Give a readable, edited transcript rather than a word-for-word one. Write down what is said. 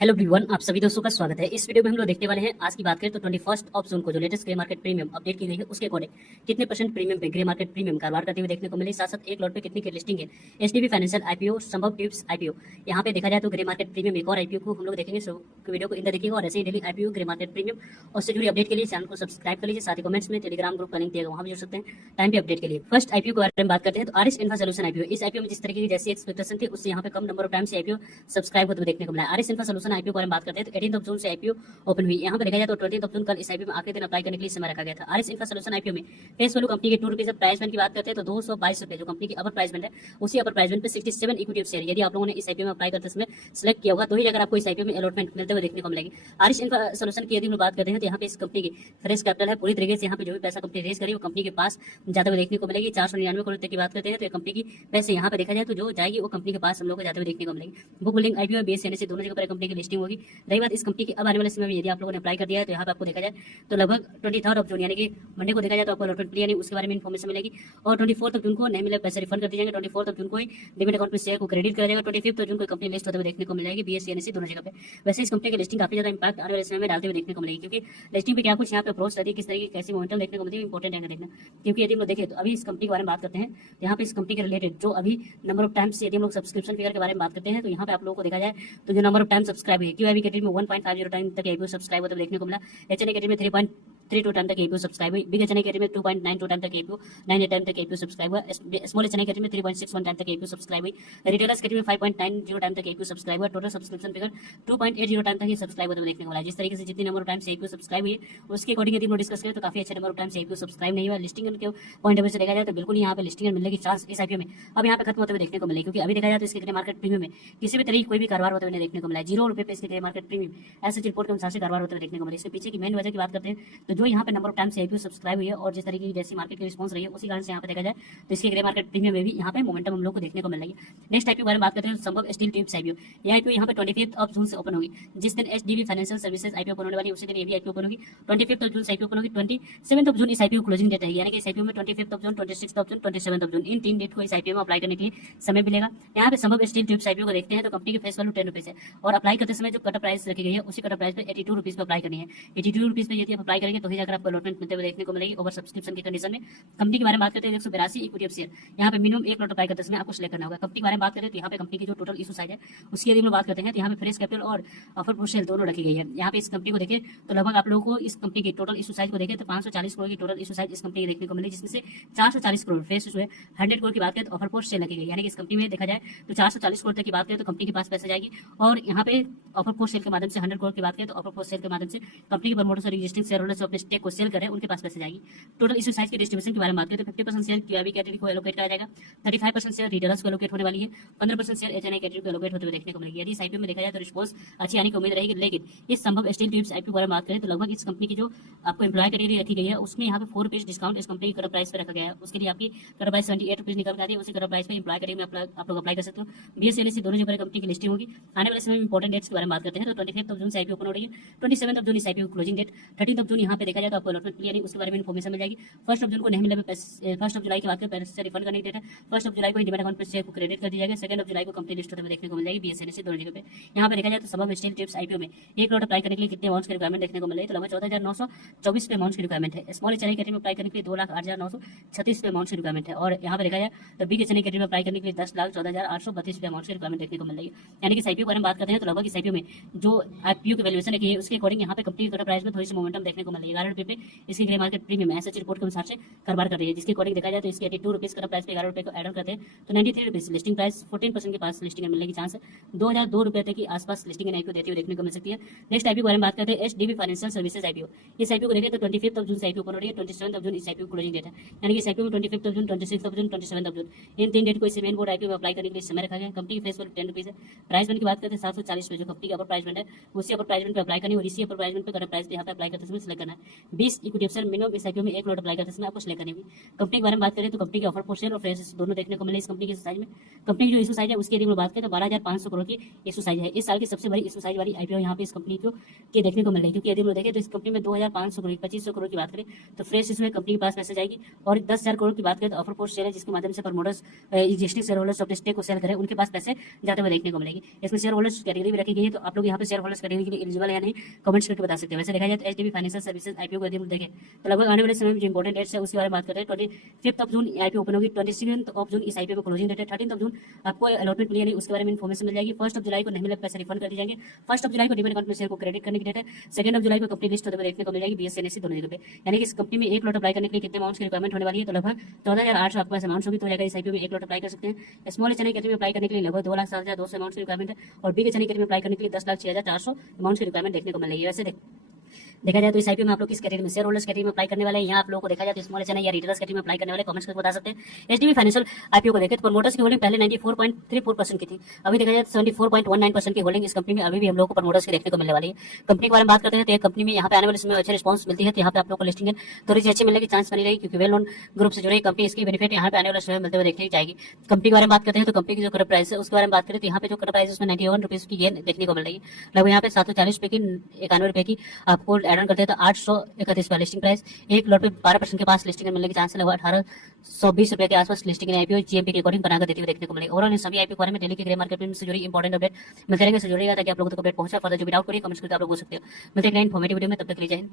Hello everyone, आप सभी दोस्तों का स्वागत है। इस वीडियो में हम लोग देखने वाले हैं, आज की बात करें तो 21 ऑफ जून को जो latest grey market premium update की गई है उसके अकॉर्डिंग कितने परसेंट प्रीमियम पे ग्रे मार्केट प्रीमियम कारोबार करते हुए देखने को मिले, साथ साथ एक लॉट पे कितनी की लिस्टिंग है। एचडीबी फाइनेंशियल आईपीओ, संभव ट्यूब्स आईपीओ, यहाँ पे देखा जाए तो ग्रे मार्केट प्रीमियम एक और आईपीओ को हम लोग देखेंगे। सो वीडियो को इंदर देखिएगा और ऐसे ही daily IPO grey market premium और से जुड़ी अपडेट के लिए चैनल को सब्सक्राइब कर लीजिए। साथ ही कमेंट्स में टेलीग्राम ग्रुप का लिंक दिएगा, वहाँ भी जुड़ सकते हैं टाइम पे अपडेट के लिए। फर्स्ट आईपीओ के बारे में बात करते हैं तो आरिस इंफ्रा सोल्यूशन आईपीओ। इस आईपीओ में जिस तरीके की जैसी एक्सपेक्टेशन थी उससे यहाँ पे कम नंबर ऑफ टाइम से आईपीओ सब्सक्राइब होते हुए देखने को मिला। आरिस इंफ्रा सोल्यूशन आईपीओ के बारे में बात करते हैं तो 18 जून से आईपीओ ओपन हुई। यहाँ पर देखा जाए तो 20 जून कल इस आईपीओ में आखिरी दिन अप्लाई करने के लिए समय रखा गया था। आरिस इंफ्रा सोल्यूशन आईपीओ में फेस वैल्यू कंपनी के ₹2 प्राइस बैंड की बात करते हैं तो 222 रुपए जो कंपनी की अपर प्राइस बैंड है, उसी अपर प्राइस बैंड पे 67 इक्विटी शेयर यदि आप लोगों ने इस आईपीओ में अप्लाई करते समय सिलेक्ट किया होगा तो ही अगर आपको इस आईपीओ में अलॉटमेंट मिलते हुए देखने को मिलेगी। आरिस इंफ्रा सोल्यूशन की यदि हम बात करते हैं तो यहाँ पे इस कंपनी की फ्रेश कैपिटल है, पूरी तरीके से यहाँ पे जो भी पैसा कंपनी रेज करी वो कंपनी के पास जाते हुए देखने को मिलेगी। 499 करोड़ रुपए की बात करते हैं तो कंपनी की पैसे यहाँ पे देखा जाए तो जो जाएगी वो कंपनी के पास हम लोग को जाते हुए देखने को मिलेगी। Book building IPO base NSC दोनों जगह पर कंपनी की लिस्टिंग होगी। रही बात इस कंपनी की अब आने वाले समय में यदि आप लोगों ने अप्लाई कर दिया है तो यहाँ पे आपको देखा जाए तो लगभग 23 जून यानी कि मंडे को देखा जाए तो आपको अलॉटमेंट यानी उसके बारे में इन्फॉर्मेशन मिलेगी। और 24 जून को नहीं मिले पैसे रिफंड कर दिए जाएंगे। 24 जून को ही डिमेट अकाउंट में शेयर को क्रेडिट कर जाएगा। 25 जून को कंपनी लिस्ट होते हुए देखने को मिलेगी बीएससी एनएससी दोनों जगह पे। वैसे इस कंपनी की लिस्टिंग काफी ज्यादा इंपैक्ट आने वाले समय में डालते हुए देखने को मिलेगी, क्योंकि लिस्टिंग पे क्या कुछ यहाँ पे अप्रोच रहती है, किस तरीके की कैसी मोमेंटम देखने को मिलती है, इंपॉर्टेंट है देखना। क्योंकि यदि हम लोग देखें तो अभी इस कंपनी के बारे में बात करते हैं तो यहाँ पे इस कंपनी के रिलेटेड जो अभी नंबर ऑफ टाइम्स यदि हम लोग सब्सक्रिप्शन फिगर के बारे में बात करते हैं तो यहाँ पे आप लोगों को देखा जाए तो जो नंबर ऑफ टाइम सब्सक्राइब है क्यूआईबी कैटेगरी में 1.50 टाइम तक आईपीओ सब्सक्राइब होता देखने को मिला। एचएनए कैटेगरी में 3.32 टाइम तक एपीओ सब्सक्राइब हुई। बिग एचएनए कैटेगरी में 2.92 टाइम तक एपीओ 98 टाइम तक एपीओ सब्सक्राइब हुआ। स्मॉल एचएनए कैटेगरी में 3.61 टाइम तक एपीओ सब्सक्राइब हुई। रिटेलर्स कैटेगरी में 5.90 टाइम तक एपीओ सब्सक्राइब हुआ। टोटल सब्सक्रिप्शन फिगर 2.80 टाइम तक ये सब्सक्राइब होते देखने को मिला। जिस तरीके से जितनी नंबर ऑफ टाइम से एपीओ सब्सक्राइब हुई उसके अकॉर्डिंग यदि हम डिस्कस करें तो काफी अच्छे नंबर ऑफ टाइम से एपीओ सब्सक्राइब नहीं हुआ। लिस्टिंग के पॉइंट ऑफ व्यू से देखा जाए तो बिल्कुल यहाँ पे लिस्टिंग मिलने की चांस इस आईपीओ में अब यहाँ पे खत्म होते हुए देखने को मिले, क्योंकि अभी देखा जाए तो इसके ग्रे मार्केट प्रीमियम में किसी भी तरीके कोई भी कारोबार होते हुए देखने को मिला। ₹0 पे इसके ग्रे मार्केट प्रीमियम ऐसे रिपोर्ट के अनुसार से कारोबार होते हुए देखने को मिले। इसके पीछे की मेन वजह की बात करते हैं तो जो यहाँ पे नंबर ऑफ टाइम से आईपीओ सब्सक्राइब हुई है और जिस तरीके की जैसी मार्केट की रिस्पांस रही है उसी कारण से यहाँ पे देखा जाए तो इसके ग्रे मार्केट प्रीमियम में भी यहाँ पे मोमेंटम हम लोग को देखने को मिल रही है। नेक्स्ट आईपीओ के बारे में बात करते हैं संभव स्टील ट्यूब्स आईपीओ। यह आईपीओ यहाँ पे 25 जून से ओपन होगी। जिस दिन HDB financial services IPO open होने वाली है उसी दिन ये भी आईपीओ ओपन होगी। 25 जून से आईपीओ ओपन होगी। 27 जून इस आईपीओ क्लोजिंग डेट है, यानी कि इस आईपीओ में 25 जून, 26 जून, 27 जून इन 3 डेट को इस आईपीओ में अप्लाई करने के लिए समय मिलेगा। यहाँ पे संभव स्टील ट्यूब्स आईपीओ को देखते हैं तो कंपनी की फेस वैल्यू ₹10 है और अप्लाई करते समय जो कट प्राइस रखी गई है उसी कट प्राइस पे ₹82 पे अप्लाई करनी है। ₹82 पे यदि आप अप्लाई करेंगे तो ही जाकर आपको अलॉटमेंट मिलते हुए देखने को मिलेगी ओवर सब्सक्रिप्शन की कंडीशन में। कंपनी के बारे में बात करते हैं 182 इक्विटी ऑफ शेयर, यहाँ पे मिनिमम एक लॉट अप्लाई करते समय आपको सिलेक्ट करना होगा। कंपनी के बारे में बात करें तो यहाँ पे कंपनी की जो टोटल इशू साइज है उसकी यदि हम बात करते हैं तो यहाँ पे फ्रेश कैपिटल और ऑफर फॉर सेल दोनों रखी गई है। यहाँ पे इस कंपनी को देखें तो लगभग आप लोगों को इस कंपनी की टोटल इशू साइज को देखें तो 540 करोड़ की टोटल इशू साइज इस कंपनी की देखने को मिली, जिसमें से 440 करोड़ फ्रेश इशू है। 100 करोड़ की बात करें तो ऑफर फॉर सेल रखी गई, यानी कि इस कंपनी में देखा जाए तो 440 करोड़ तक की बात करें तो कंपनी के पास पैसा जाएगी। और यहाँ पे ऑफर फॉर सेल के माध्यम से 100 करोड़ की बात करें तो ऑफर फॉर सेल के माध्यम से कंपनी के प्रमोटर्स और रजिस्टरिंग शेयर होल्डर्स अपने स्टेक को सेल करें उनके पास पैसे जाएगी। टोटल इशू साइज के डिस्ट्रीब्यूशन के बारे में बात करें तो 50% शेयर क्यूआईबी कैटेगरी को एलोकेट करा जाएगा, 35% शेयर रिटेलर्स को एलोकेट होने वाली है, 15% शेयर एचएनआई कैटेगरी को एलोकेट होते हुए देखने को मिलेगी। यदि इस आईपीओ में देखा जाए तो रिस्पांस अच्छी आने की उम्मीद रहेगी। लेकिन इस संभव स्टील ट्यूब्स आईपीओ के बारे में बात करें तो लगभग इस कंपनी की जो आपको एम्प्लॉय कैटेगरी रखी गई है उसमें यहाँ पे ₹4 डिस्काउंट इस कंपनी की कट प्राइस पे रखा गया है। उसके लिए आपकी कट प्राइस ₹78 निकल कर आती है। उसी कट प्राइस पे एम्प्लॉय कैटेगरी में आप लोग अप्लाई कर सकते हो। बीएसएलसी दोनों जगह कंपनी की लिस्टिंग होगी। आने वाले समय में इंपॉर्टेंट डेट्स के बारे में बात करते हैं तो 25 जून से आईपीओ ओपन हो रही है। 27 जून इस आईपीओ क्लोजिंग डेट। 13 जून यहाँ पे देखा जाए तो आपको अलॉटमेंट यानी उसके बारे में इन्फॉर्मेशन मिल जाएगी। 1 जून को नहीं मिले 1 जुलाई की बात करें पैसे रिफंड करने की डेट है। 1 जुलाई को डिमेट अकाउंट पर शेयर को क्रेडिट कर दिया जाएगा। 2 जुलाई को कंपनी लिस्ट होते हुए देखने को मिल जाएगी बीएसएनएससी दोनों जगह पे। यहाँ पे देखा जाए तो संभव स्टील ट्यूब्स आईपीओ में एक लॉट अप्लाई करने के लिए कितने अमाउंट की रिक्वायरमेंट देखने को मिल रही है तो लगभग 14,924 पे अमाउंट की रिक्वायरमेंट है। स्मॉल एचएनआई कैटेगरी में अप्लाई करने के लिए 2,08,936 पे अमाउंट की रिक्वायरमेंट है। और यहाँ पे देखा जाए तो बिग एचएनआई कैटेगरी में अप्लाई करने के लिए 10,14,832 पे अमाउंट की रिक्वायरमेंट देखने को मिल रही है। यानी कि आईपीओ के बारे में बात करते हैं तो लगभग इस आईपीओ में जो आईपीओ की वैल्यूएशन है उसके अकॉर्डिंग यहाँ पे कंपनी की प्राइस में थोड़ी सी मोमेंटम देखने को मिल रही है। ₹11 पे इसकी grey market premium SH report के अनुसार से कारोबार कर रही है, जिसके अकॉर्डिंग देखा जाए तो इसके ₹82 का प्राइस पे ₹11 को एड ऑन करते हैं तो ₹93 लिस्टिंग प्राइस 14% के पास लिस्टिंग मिलने की चांस है। ₹2002 तक की आसपास लिस्टिंग आईपीओ देती हुई देखने को मिल सकती है। नेक्स्ट आईपीओ के बारे में बात करते हैं एचडीबी फाइनेंशियल सर्विसेज आईपीओ। इस आईपीओ को देखें तो 25 जून से आईपीओ ओपन हो रही है। 27 जून इस आईपीओ क्लोजिंग डेट है, यानी कि इस आईपीओ में 25 जून, 26 जून, 27 जून इन 3 डेट को इस मेन बोर्ड आईपीओ में अप्लाई करने के लिए समय रखा गया। कंपनी की फेस वैल्यू ₹10 है। प्राइस बैंड की बात करते हैं 740 पे जो कंपनी का अपर प्राइस बैंड है उसी अपर प्राइस बैंड पे अप्लाई करनी और इसी अपर प्राइस बैंड पे करंट प्राइस पे यहाँ पे अप्लाई करते समय सिलेक्ट करना है। 20 इक्विटी ऑप्शन मिनिमम इस आईपीओ में एक लॉट अप्लाई करते समय आपको सिलेक्ट करनी होगी। कंपनी के बारे में बात करें तो कंपनी के ऑफर फॉर सेल और फ्रेश दोनों देखने को मिले इस कंपनी के साइज में। कंपनी की जो इशू साइज है उसकी यदि हम बात करें तो 12,500 करोड़ की इशू साइज है। इस साल की सबसे बड़ी इशू साइज वाली आईपीओ यहाँ पे इस कंपनी को के देखने को मिल रही है, क्योंकि यदि हम देखें तो इस कंपनी में 2,500 करोड़ 2,500 करोड़ की बात करें तो फ्रेश इसमें कंपनी के पास पैसे जाएगी। और 10,000 करोड़ की बात करें तो ऑफर फॉर सेल है, जिसके माध्यम से प्रमोटर्स एग्जिस्टिंग शेयर होल्डर्स अपने स्टेक को सेल करें उनके पास पैसे जाते हुए देखने को मिलेगी। इसमें शेयर होल्डर्स कैटेगरी भी रखी गई है है तो आप लोग यहाँ पे शेयर होल्डर्स कैटेगरी के लिए एलिजिबल है या नहीं कमेंट्स करके बता सकते हैं। वैसे देखा जाए तो एचडीबी फाइनेंशियल सर्विसेज आईपीओ को यदि हम देखें तो लगभग आने वाले समय में जो इंपॉर्टेंट डेट्स है उसके बारे में बात करते हैं। 25 जून आईपीओ ओपन होगी, 27 जून इस आईपीओ में क्लोजिंग डेट है, 13 जून आपको अलॉटमेंट मिली नहीं उसके बारे में इन्फॉर्मेशन मिल जाएगी। 1 जुलाई को नहीं मिले पैसे रिफंड कर दिए जाएंगे। 1 जुलाई को डीमेट अकाउंट में शेयर को क्रेडिट करने की डेट है। 2 जुलाई को कंपनी लिस्ट होते हुए देखने को मिल जाएगी बीएसई एनएसई दोनों जगह पे। यानी कि इस कंपनी में एक लॉट अप्लाई करने के लिए कितने अमाउंट की रिक्वायरमेंट होने वाली है तो लगभग 14,800 आपके पास अमाउंट होगी, तो जाकर इस आईपीओ में एक लॉट अप्लाई कर सकते हैं। स्मॉल एचएनआई कैटेगरी में अप्लाई करने के लिए लगभग 2,07,200 अमाउंट की रिक्वायरमेंट है और बिग एचएनआई कैटेगरी में अप्लाई करने के लिए 10,06,400 अमाउंट की रिक्वायरमेंट देखने को मिल रही है। वैसे देखा जाए तो इस आईपीओ में आप लोग किस कैटेगरी में शेयर होल्डर्स कैटेगरी में अप्लाई करने वाले हैं, यहाँ आप लोगों को देखा जाए तो स्मॉल एचएनआई या रिटेलर्स कैटेगरी में अप्लाई करने वाले कमेंट्स करके बता सकते हैं। एचडीबी फाइनेंशियल आईपीओ को देखें तो प्रमोटर्स की होल्डिंग पहले 94.34% की थी, अभी देखा जाए तो 74.19% की होल्डिंग इस कंपनी में अभी भी हम लोग को प्रमोटर्स की देखने को मिलने वाली है। कंपनी के बारे में बात करते हैं तो कंपनी में यहाँ पे आने वाले समय अच्छे रिस्पॉन्स मिलती है, तो यहाँ पे आप लोग को लिस्टिंग थोड़ी सी अच्छी मिलने की चांस बनी रही क्योंकि वेल नोन ग्रुप से जुड़ी कंपनी, इसकी बेनिफिट यहाँ पे आने वाले समय मिलते हुए देखने जाएगी। कंपनी के बारे में बात करते हैं तो कंपनी की जो करंट प्राइस है उसके बारे में बात करें तो यहाँ पे जो करंट प्राइस है उसमें 91 रुपीज की गेन देखने को मिल रही है। लगभग यहाँ पे 740 रुपए की 91 रुपए की आपको एड ऑन करते हैं तो 831 लिस्टिंग प्राइस, एक लॉट पे 12% के पास लिस्टिंग मिलने की चांस है। लगभग 1820 रुपए के आसपास लिस्टिंग आईपीओ जीएमपी के अकॉर्डिंग बनाकर देती हुई देखने को मिलेगी। ओवरऑल इन सभी आईपीओ के बारे में डेली के ग्रे मार्केट से जुड़ी इंपॉर्टेंट अपडेट मिलते रहेंगे, से जुड़ेगा ताकि आप लोगों तक अपडेट पहुंचा। फर्दर जो भी डाउट करिए कमेंट्स करके आप लोग हो सकते हो। मिलते हैं नए इन्फॉर्मेटिव वीडियो में, तब तक के लिए जय हिंद।